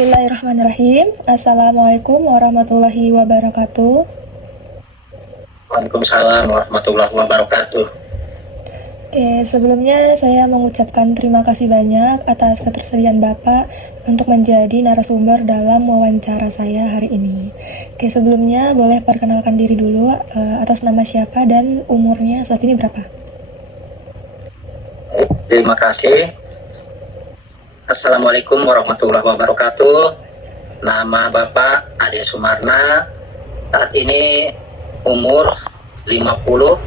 Bismillahirrahmanirrahim. Assalamualaikum warahmatullahi wabarakatuh. Waalaikumsalam warahmatullahi wabarakatuh. Sebelumnya saya mengucapkan terima kasih banyak atas ketersediaan Bapak untuk menjadi narasumber dalam wawancara saya hari ini. Sebelumnya boleh perkenalkan diri dulu, atas nama siapa dan umurnya saat ini berapa? Terima kasih. Assalamualaikum warahmatullahi wabarakatuh. Nama Bapak Ade Sumarna. Saat ini umur 50.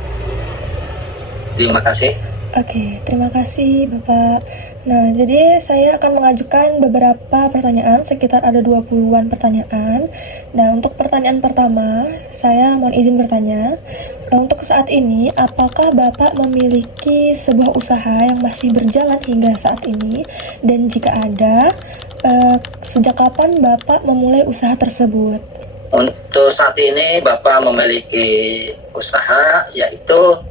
Terima kasih. Oke, terima kasih Bapak. Nah, jadi saya akan mengajukan beberapa pertanyaan, sekitar ada 20-an pertanyaan. Nah, untuk pertanyaan pertama, saya mohon izin bertanya. Untuk saat ini, apakah Bapak memiliki sebuah usaha yang masih berjalan hingga saat ini? Dan jika ada, sejak kapan Bapak memulai usaha tersebut? Untuk saat ini Bapak memiliki usaha, yaitu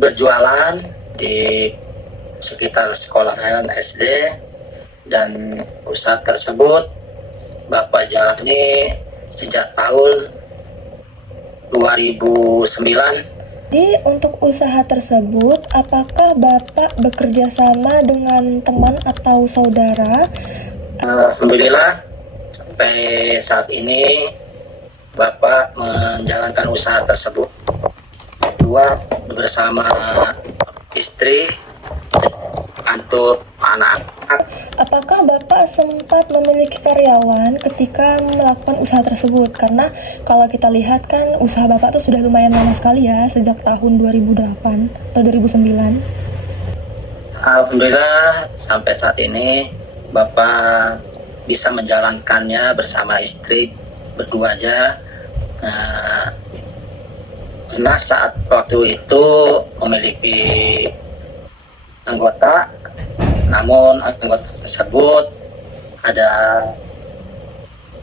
berjualan di sekitar sekolahan SD, dan usaha tersebut Bapak jalani sejak tahun 2009. Jadi untuk usaha tersebut, apakah Bapak bekerja sama dengan teman atau saudara? Alhamdulillah sampai saat ini Bapak menjalankan usaha tersebut kedua bersama istri untuk anak-anak. Apakah Bapak sempat memiliki karyawan ketika melakukan usaha tersebut? Karena kalau kita lihat kan usaha Bapak tuh sudah lumayan lama sekali ya, sejak tahun 2008 atau 2009. Alhamdulillah sampai saat ini Bapak bisa menjalankannya bersama istri berdua aja. Karena saat waktu itu memiliki anggota, namun anggota tersebut ada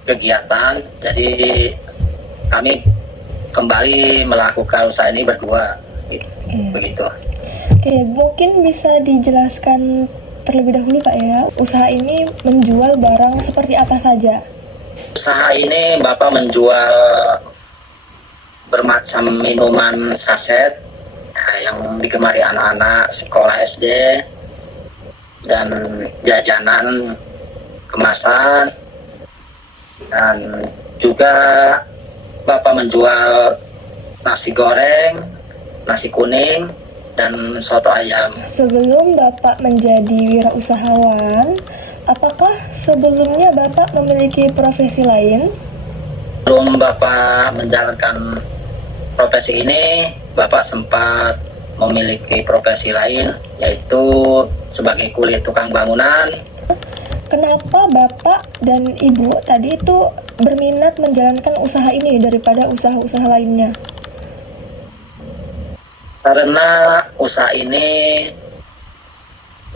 kegiatan, jadi kami kembali melakukan usaha ini berdua, begitu. Oke, mungkin bisa dijelaskan terlebih dahulu Pak ya, usaha ini menjual barang seperti apa saja? Usaha ini Bapak menjual bermacam minuman saset yang digemari anak-anak sekolah SD, dan jajanan kemasan, dan juga Bapak menjual nasi goreng, nasi kuning, dan soto ayam. Sebelum Bapak menjadi wirausahawan, apakah sebelumnya Bapak memiliki profesi lain? Sebelum Bapak menjalankan profesi ini, Bapak sempat memiliki profesi lain, yaitu sebagai kuli tukang bangunan. Kenapa Bapak dan Ibu tadi itu berminat menjalankan usaha ini daripada usaha-usaha lainnya? Karena usaha ini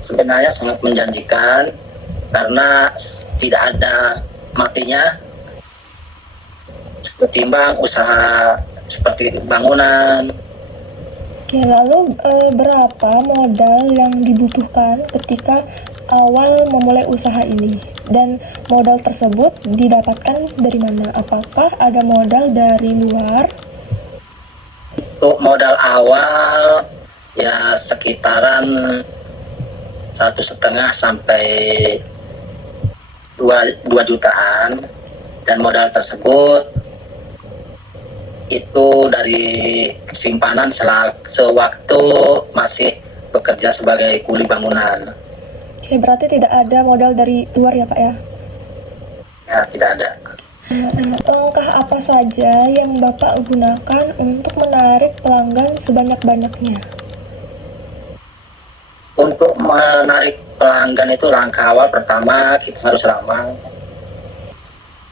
sebenarnya sangat menjanjikan, karena tidak ada matinya ketimbang usaha seperti bangunan. Oke, lalu berapa modal yang dibutuhkan ketika awal memulai usaha ini? Dan modal tersebut didapatkan dari mana? Apakah ada modal dari luar? Untuk modal awal ya sekitaran 1,5 sampai 2 jutaan, dan modal tersebut itu dari simpanan sewaktu masih bekerja sebagai kuli bangunan. Oke, berarti tidak ada modal dari luar ya Pak ya? Ya, tidak ada. Langkah apa saja yang Bapak gunakan untuk menarik pelanggan sebanyak-banyaknya? Untuk menarik pelanggan itu langkah awal pertama kita harus ramah,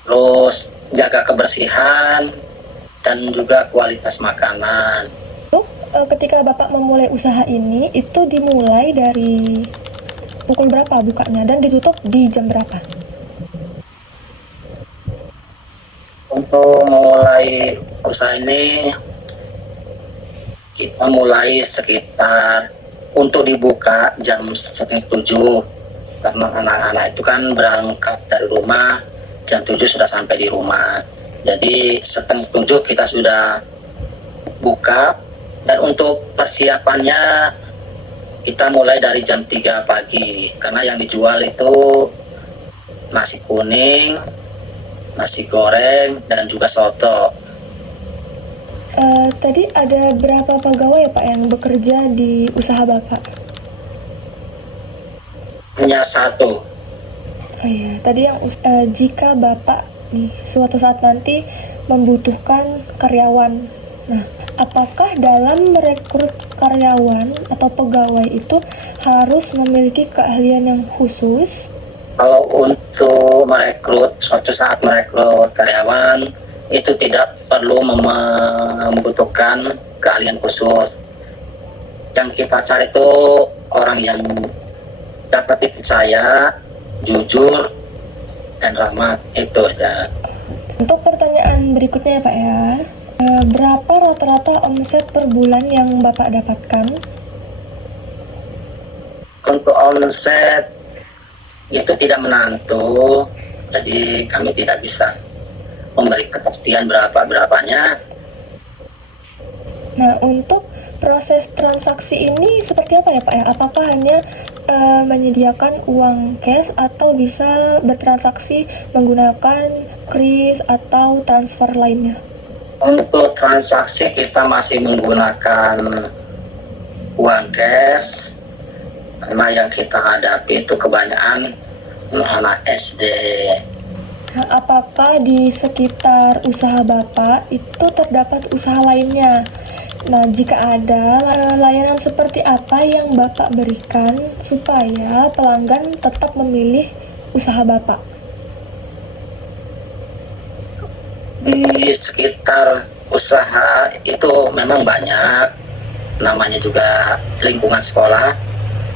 terus jaga kebersihan dan juga kualitas makanan. Ketika Bapak memulai usaha ini, itu dimulai dari pukul berapa bukanya dan ditutup di jam berapa? Untuk mulai usaha ini kita mulai sekitar, untuk dibuka jam 6:30, karena anak-anak itu kan berangkat dari rumah jam 7 sudah sampai di rumah. Jadi setengah 7 kita sudah buka, dan untuk persiapannya kita mulai dari jam 3 pagi karena yang dijual itu nasi kuning, nasi goreng, dan juga soto. Tadi ada berapa pegawai ya Pak yang bekerja di usaha Bapak? Punya satu. Oh iya, tadi yang jika Bapak nih suatu saat nanti membutuhkan karyawan. Nah, apakah dalam merekrut karyawan atau pegawai itu harus memiliki keahlian yang khusus? Kalau untuk merekrut, suatu saat merekrut karyawan itu tidak perlu membutuhkan keahlian khusus. Yang kita cari itu orang yang dapat dipercaya, jujur, dan ramah, itu aja. Untuk pertanyaan berikutnya ya Pak ya, berapa rata-rata omset per bulan yang Bapak dapatkan? Untuk omset itu tidak menentu, jadi kami tidak bisa memberi kepastian berapanya. Nah, untuk proses transaksi ini seperti apa ya Pak ya? Apakah hanya menyediakan uang cash atau bisa bertransaksi menggunakan kris atau transfer lainnya? Untuk transaksi kita masih menggunakan uang cash, karena yang kita hadapi itu kebanyakan anak SD. Nah, apakah di sekitar usaha Bapak itu terdapat usaha lainnya? Nah, jika ada, layanan seperti apa yang Bapak berikan supaya pelanggan tetap memilih usaha Bapak? Di sekitar usaha itu memang banyak, namanya juga lingkungan sekolah,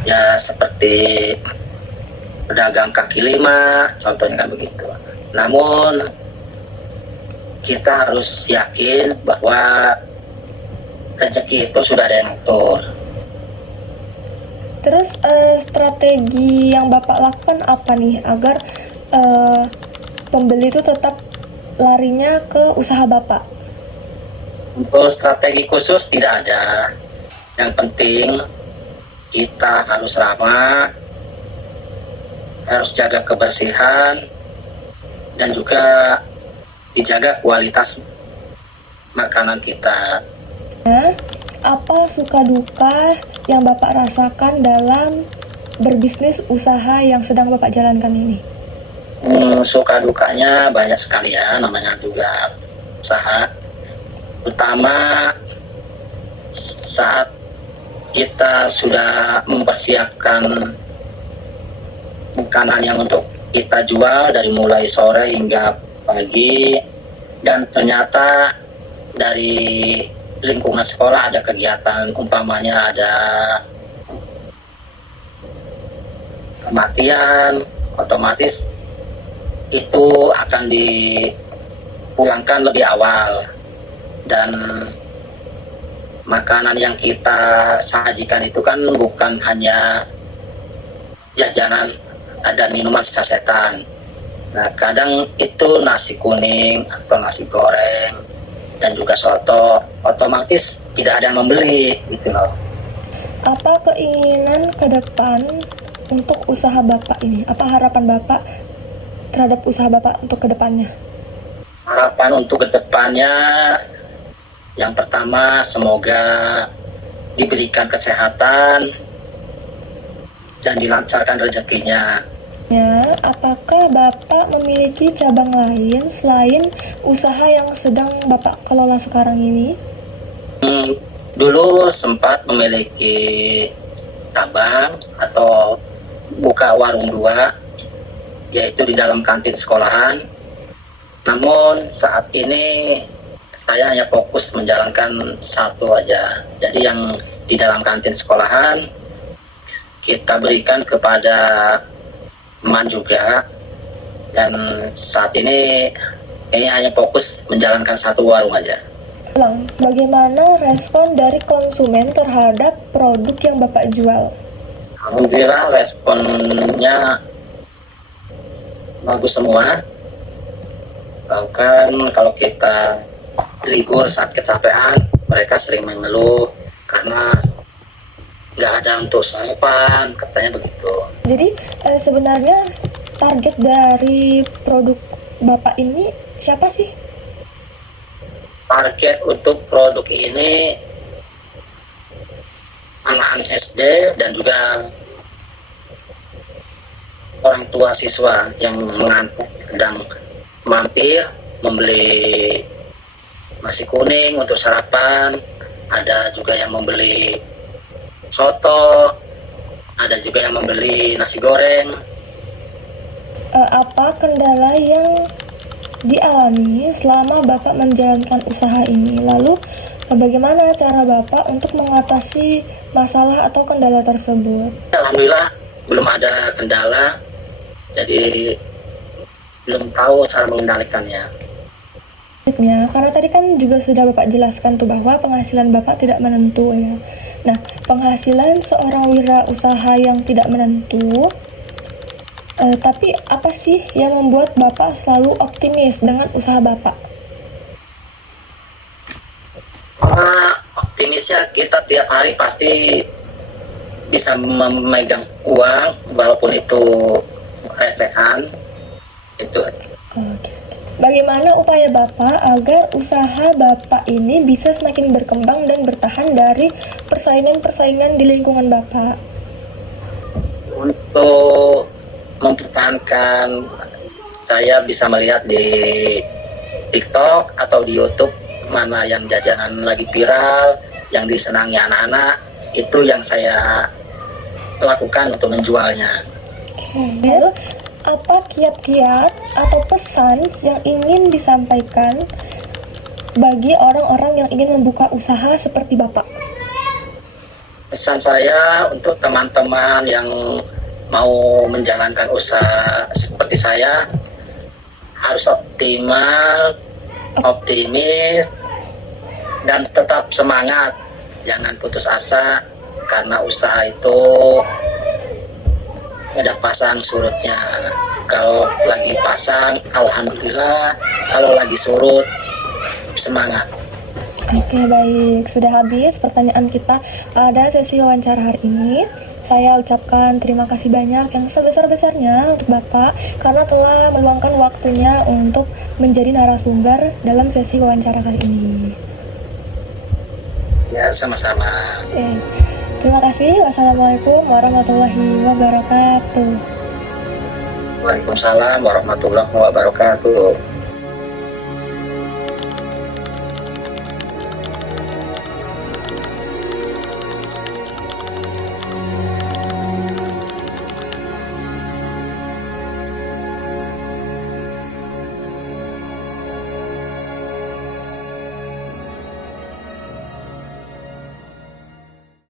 ya seperti pedagang kaki lima, contohnya kan begitu. Namun kita harus yakin bahwa rezeki itu sudah ada yang atur. Terus strategi yang Bapak lakukan apa nih agar pembeli itu tetap larinya ke usaha Bapak? Untuk strategi khusus tidak ada. Yang penting kita harus ramah, harus jaga kebersihan, dan juga dijaga kualitas makanan kita. Nah, apa suka duka yang Bapak rasakan dalam berbisnis usaha yang sedang Bapak jalankan ini? Suka dukanya banyak sekali ya, namanya juga usaha. Utama saat kita sudah mempersiapkan makanan yang untuk kita jual dari mulai sore hingga pagi, dan ternyata dari lingkungan sekolah ada kegiatan, umpamanya ada kematian, otomatis itu akan dipulangkan lebih awal, dan makanan yang kita sajikan itu kan bukan hanya jajanan, ada minuman sasetan. Nah, kadang itu nasi kuning atau nasi goreng dan juga soto, otomatis tidak ada yang membeli gitu loh. Apa keinginan ke depan untuk usaha Bapak ini? Apa harapan Bapak terhadap usaha Bapak untuk ke depannya? Harapan untuk ke depannya, yang pertama semoga diberikan kesehatan dan dilancarkan rezekinya. Ya, apakah Bapak memiliki cabang lain selain usaha yang sedang Bapak kelola sekarang ini? Dulu sempat memiliki cabang atau buka warung 2, yaitu di dalam kantin sekolahan. Namun saat ini saya hanya fokus menjalankan satu aja. Jadi yang di dalam kantin sekolahan kita berikan kepada teman juga, dan saat ini kayaknya hanya fokus menjalankan satu warung aja. Bagaimana respon dari konsumen terhadap produk yang Bapak jual? Alhamdulillah responnya bagus semua. Bahkan kalau kita libur saat kecapean, mereka sering mengeluh karena nggak ada untuk sarapan, katanya begitu. Jadi sebenarnya target dari produk Bapak ini siapa sih? Target untuk produk ini anak-anak SD dan juga orang tua siswa yang mengantuk sedang mampir membeli nasi kuning untuk sarapan, ada juga yang membeli soto, ada juga yang membeli nasi goreng. Apa kendala yang dialami selama Bapak menjalankan usaha ini? Lalu bagaimana cara Bapak untuk mengatasi masalah atau kendala tersebut? Alhamdulillah belum ada kendala, jadi belum tahu cara mengendalikannya. Ya, karena tadi kan juga sudah Bapak jelaskan tuh bahwa penghasilan Bapak tidak menentu ya. Nah, penghasilan seorang wirausaha yang tidak menentu, tapi apa sih yang membuat Bapak selalu optimis dengan usaha Bapak? Karena optimisnya kita tiap hari pasti bisa memegang uang walaupun itu recehan. Itu Oke. Bagaimana upaya Bapak agar usaha Bapak ini bisa semakin berkembang dan bertahan dari persaingan-persaingan di lingkungan Bapak? untuk mempertahankan, saya bisa melihat di TikTok atau di YouTube mana yang jajanan lagi viral, yang disenangi anak-anak, itu yang saya lakukan untuk menjualnya. Lalu, apa kiat-kiat atau pesan yang ingin disampaikan bagi orang-orang yang ingin membuka usaha seperti Bapak? Pesan saya untuk teman-teman yang mau menjalankan usaha seperti saya, harus optimal, optimis, dan tetap semangat. Jangan putus asa, karena usaha itu ada pasang surutnya. Kalau lagi pasang, alhamdulillah. Kalau lagi surut, semangat. Oke, baik. Sudah habis pertanyaan kita pada sesi wawancara hari ini. Saya ucapkan terima kasih banyak yang sebesar-besarnya untuk Bapak karena telah meluangkan waktunya untuk menjadi narasumber dalam sesi wawancara kali ini. Ya, sama-sama. Yes. Terima kasih. Wassalamualaikum warahmatullahi wabarakatuh. Waalaikumsalam warahmatullahi wabarakatuh.